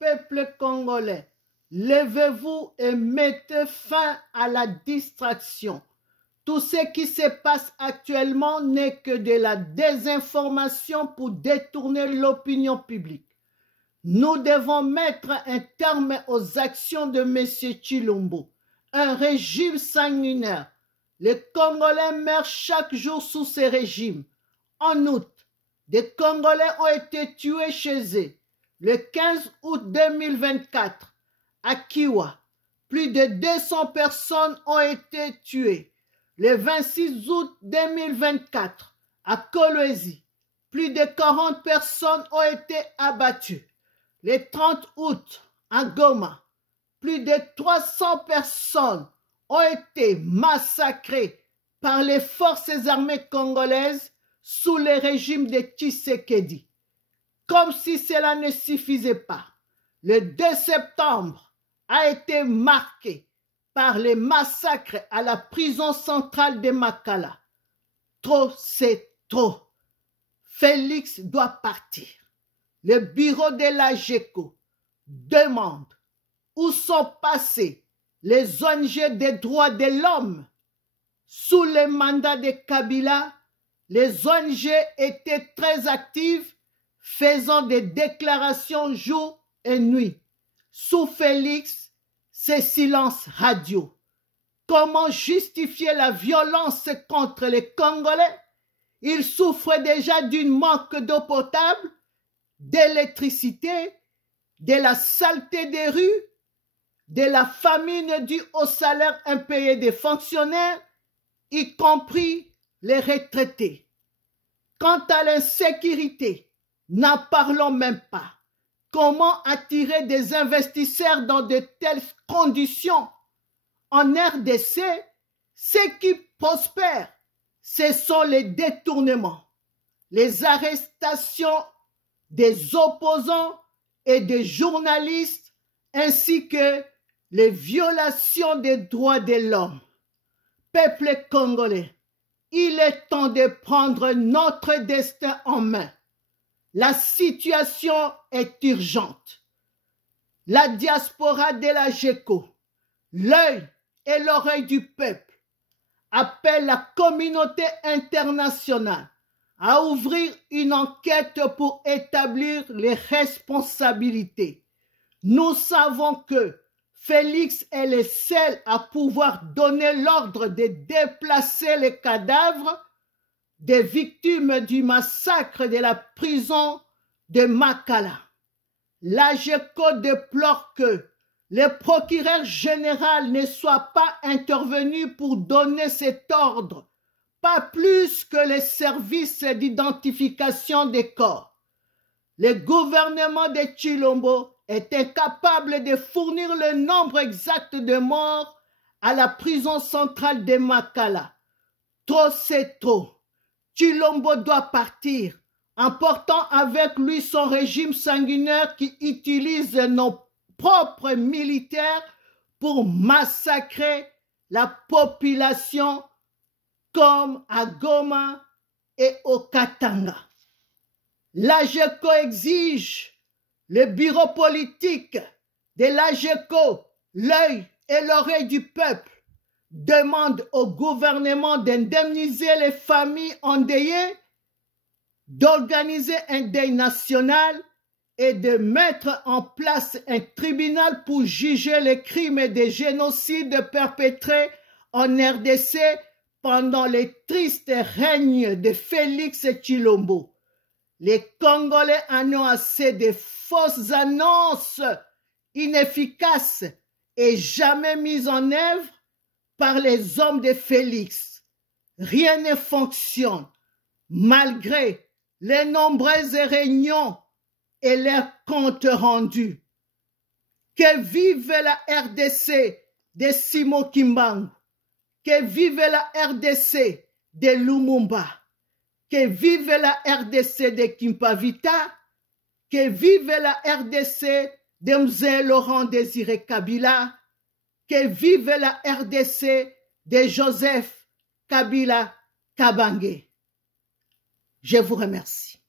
peuple congolais, levez-vous et mettez fin à la distraction. Tout ce qui se passe actuellement n'est que de la désinformation pour détourner l'opinion publique. Nous devons mettre un terme aux actions de M. Tshilombo, un régime sanguinaire. Les Congolais meurent chaque jour sous ce régime. En août, des Congolais ont été tués chez eux. Le 15 août 2024, à Kiwa, plus de 200 personnes ont été tuées. Le 26 août 2024, à Kolwezi, plus de 40 personnes ont été abattues. Le 30 août, à Goma, plus de 300 personnes ont été massacrées par les forces armées congolaises sous le régime de Tshisekedi. Comme si cela ne suffisait pas, le 2 septembre a été marqué par les massacres à la prison centrale de Makala. Trop, c'est trop. Félix doit partir. Le bureau de la GECO demande où sont passés les ONG des droits de l'homme. Sous le mandat de Kabila, les ONG étaient très actives, faisant des déclarations jour et nuit. Sous Félix, c'est silence radio. Comment justifier la violence contre les Congolais? Ils souffrent déjà d'un manque d'eau potable, d'électricité, de la saleté des rues, de la famine due au salaire impayé des fonctionnaires, y compris les retraités. Quant à l'insécurité, n'en parlons même pas. Comment attirer des investisseurs dans de telles conditions? En RDC, ce qui prospère, ce sont les détournements, les arrestations des opposants et des journalistes, ainsi que les violations des droits de l'homme. Peuple congolais, il est temps de prendre notre destin en main. La situation est urgente. La diaspora de la GECO, l'œil et l'oreille du peuple, appelle la communauté internationale à ouvrir une enquête pour établir les responsabilités. Nous savons que Félix est le seul à pouvoir donner l'ordre de déplacer les cadavres des victimes du massacre de la prison de Makala. La GECO déplore que le procureur général ne soit pas intervenu pour donner cet ordre, pas plus que les services d'identification des corps. Le gouvernement de Tshilombo est incapable de fournir le nombre exact de morts à la prison centrale de Makala. Trop, c'est trop. Tshilombo doit partir, emportant avec lui son régime sanguinaire qui utilise nos propres militaires pour massacrer la population comme à Goma et au Katanga. La GECO exige le bureau politique de la GECO, l'œil et l'oreille du peuple, demande au gouvernement d'indemniser les familles endeuillées, d'organiser un deuil national et de mettre en place un tribunal pour juger les crimes et des génocides perpétrés en RDC pendant les tristes règnes de Félix Tshilombo. Les Congolais en ont assez de fausses annonces inefficaces et jamais mises en œuvre par les hommes de Félix. Rien ne fonctionne malgré les nombreuses réunions et leurs comptes rendus. Que vive la RDC de Simon Kimbangu, que vive la RDC de Lumumba, que vive la RDC de Kimpavita, que vive la RDC de Mzee Laurent Désiré Kabila, que vive la RDC de Joseph Kabila Kabange. Je vous remercie.